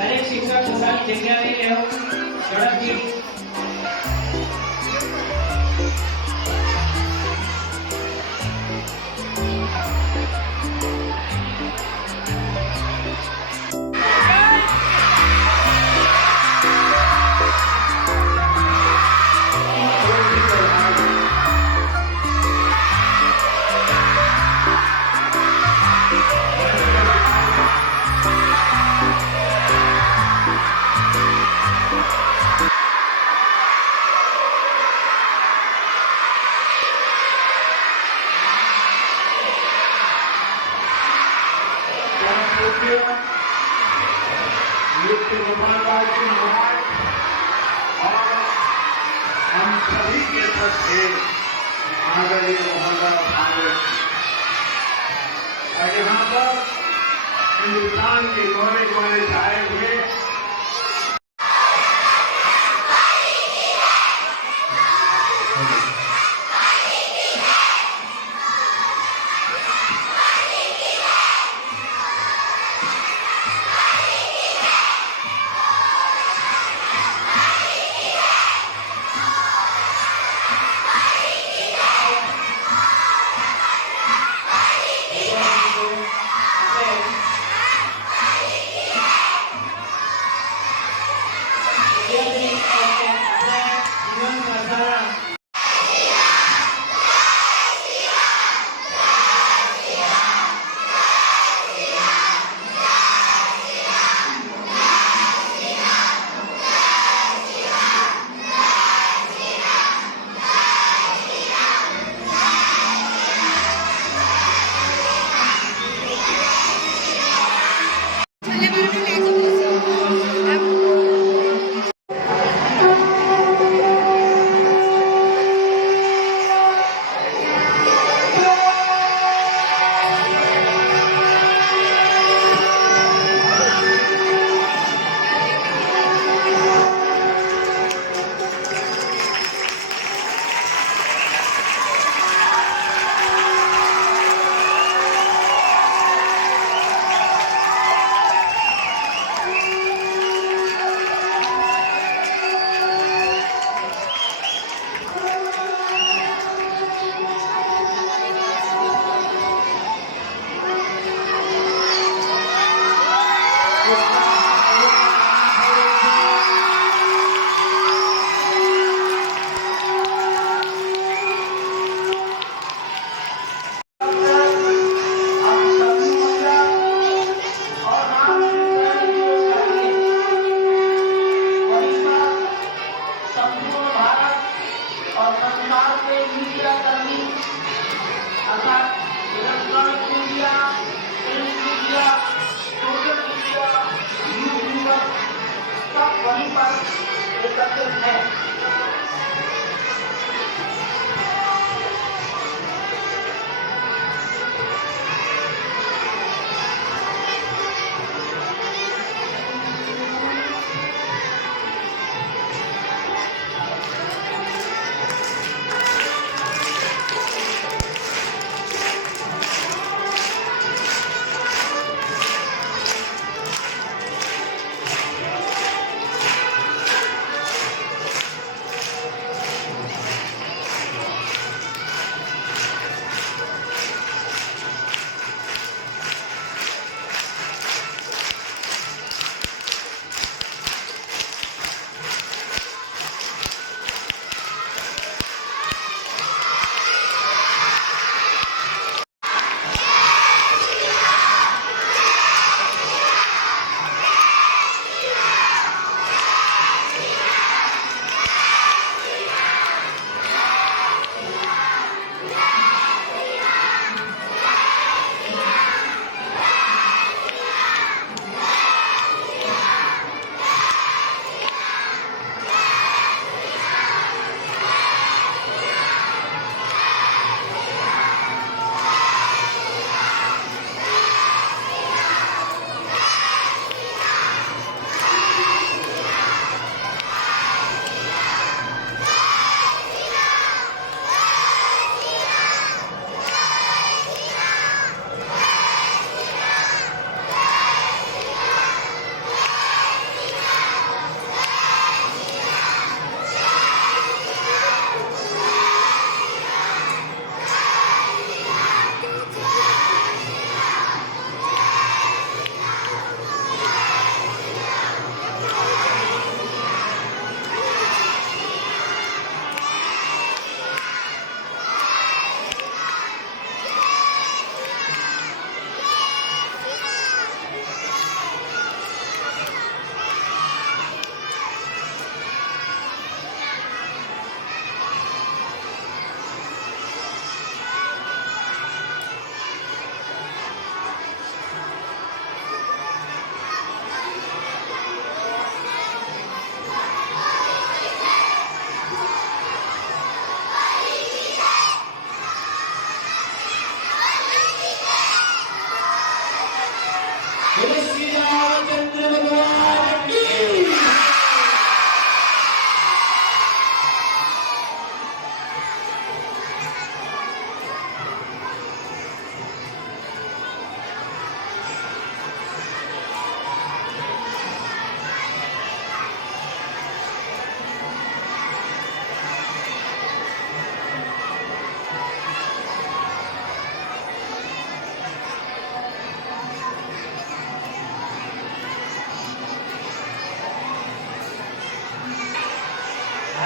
દરેક શિક્ષક પોતાની જગ્યાએ લેવો ઝડપથી नित्य गोपाल जी महाराज और हम सभी के सत्य आदरणीय मोहनदास भागवत और यहाँ पर हिंदुस्तान के कोने कोने छाए हुए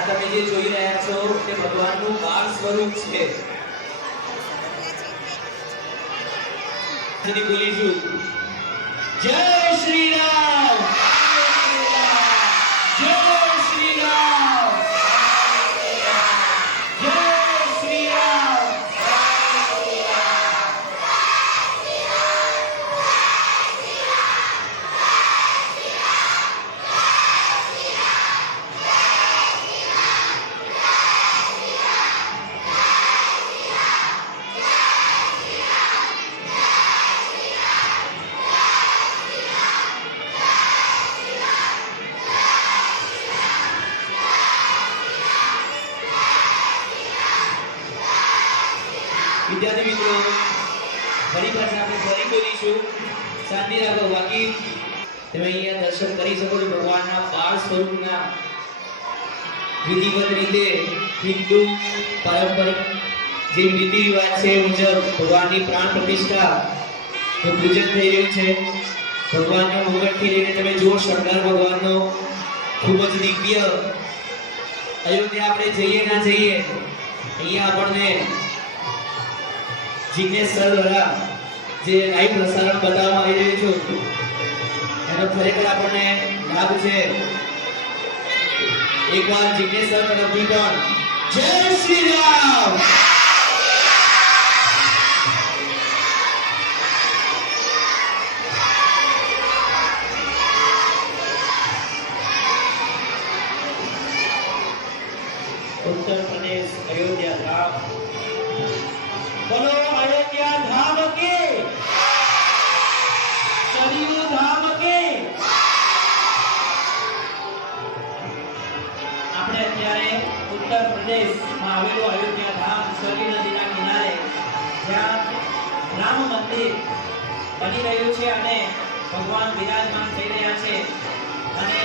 તમે જે જોઈ રહ્યા છો તે ભગવાનનું બાળ સ્વરૂપ છે. જેની બોલીશું જય શ્રી રામ, જય શ્રી રામ, જય શ્રી રામ. વિદ્યાર્થી મિત્રો, ફરી પાછા આપણે ફરી બોલીશું શાંતિ રાખો. બાકી તમે અહીંયા દર્શન કરી શકો છો ભગવાનના બાળ સ્વરૂપના. વિધિવત રીતે હિન્દુ પારંપરિક જે રીતિ રિવાજ છે એ મુજબ ભગવાનની પ્રાણ પ્રતિષ્ઠા નું પૂજન થઈ રહ્યું છે. ભગવાનના મુગટથી લઈને તમે જુઓ શણગાર ભગવાનનો ખૂબ જ દિવ્ય. અયોધ્યા આપણે જઈએ ના જઈએ, અહીંયા આપણને જિગ્નેશ સર દ્વારા જે લાઈવ પ્રસારણ બતાવવામાં આવી રહ્યું છે એનો ખરેખર આપણને લાભ છે. એકવાર જિગ્નેશ સર તરફથી પણ જય શ્રી રામ. उत्तर प्रदेश अयोध्या धाम, बोलो अयोध्या धाम के, सरयू धाम के. આપણે અત્યારે ઉત્તર પ્રદેશમાં આવેલું અયોધ્યા ધામ સરયુ નદીના કિનારે જ્યાં રામ મંદિર બની રહ્યું છે અને ભગવાન વિરાજમાન થઈ રહ્યા છે. અને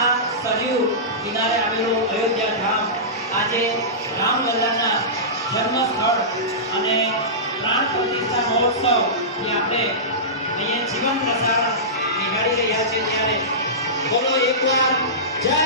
આ સરયુ કિનારે આવેલું અયોધ્યા ધામ આજે રામલલ્લાના જન્મ સ્થળ અને પ્રાણ પ્રતિષ્ઠા મહોત્સવ જે આપણે અહીંયા જીવન પ્રસારણ નિહાળી રહ્યા છે ત્યારે બોલો એકવાર જય